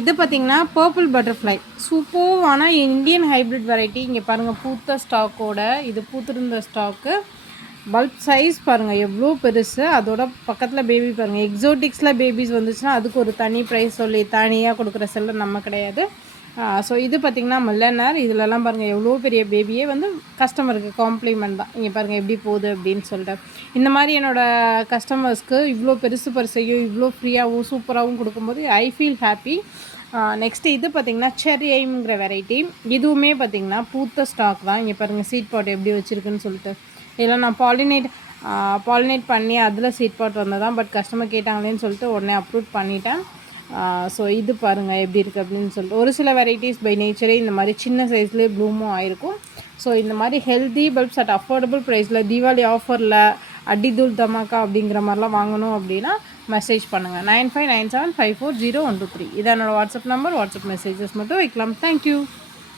இது பார்த்திங்கன்னா purple butterfly சூப்பர்வான இந்தியன் ஹைப்ரிட் வெரைட்டி. இங்கே பாருங்கள் பூத்த ஸ்டாக்கோட இது பூத்திருந்த ஸ்டாக்கு. பல்ப் சைஸ் பாருங்கள் எவ்வளோ பெருசு. அதோட பக்கத்தில் பேபி பாருங்கள். எக்ஸோட்டிக்ஸில் பேபிஸ் வந்துச்சுன்னா அதுக்கு ஒரு தனி ப்ரைஸ் சொல்லி தனியாக கொடுக்குற செல்லர் நம்ம கிடையாது. ஸோ இது பார்த்திங்கன்னா மில்லனர். இதிலலாம் பாருங்கள் எவ்வளோ பெரிய பேபியே வந்து கஸ்டமருக்கு காம்ப்ளிமெண்ட் தான். இங்கே பாருங்கள் எப்படி போகுது அப்படின்னு சொல்லிட்டு. இந்த மாதிரி என்னோடய கஸ்டமர்ஸ்க்கு இவ்வளோ பெருசு பரிசையும் இவ்வளோ ஃப்ரீயாகவும் சூப்பராகவும் கொடுக்கும்போது ஐ ஃபீல் ஹாப்பி. நெக்ஸ்ட்டு இது பார்த்திங்கன்னா செரி ஐம்ங்கிற வெரைட்டி. இதுவுமே பார்த்திங்கன்னா பூத்த ஸ்டாக் தான். இங்கே பாருங்கள் சீட் பாட் எப்படி வச்சுருக்குன்னு சொல்லிட்டு. இதில் நான் பாலினேட் பண்ணி அதில் சீட் பாட் வந்ததான். பட் கஸ்டமர் கேட்டாங்களேன்னு சொல்லிட்டு உடனே அப்ரூவ் பண்ணிட்டேன். ஸோ இது பாருங்கள் எப்படி இருக்குது அப்படின்னு சொல்லிட்டு. ஒரு சில வெரைட்டிஸ் பை நேச்சரே இந்த மாதிரி சின்ன சைஸ்லேயே ப்ளூமும் ஆகிருக்கும். ஸோ இந்த மாதிரி ஹெல்தி பல்ப்ஸ் அட் அஃபோர்டபுள் ப்ரைஸில் தீபாவளி ஆஃபரில் அடி தூள் தமாக்கா அப்படிங்கிற மாதிரிலாம் வாங்கணும் அப்படின்னா மெசேஜ் பண்ணுங்கள். 9597540123 இதான் என்னோடய வாட்ஸ்அப் நம்பர். வாட்ஸ்அப் மெசேஜஸ் மட்டும் வைக்கலாம். தேங்க்யூ.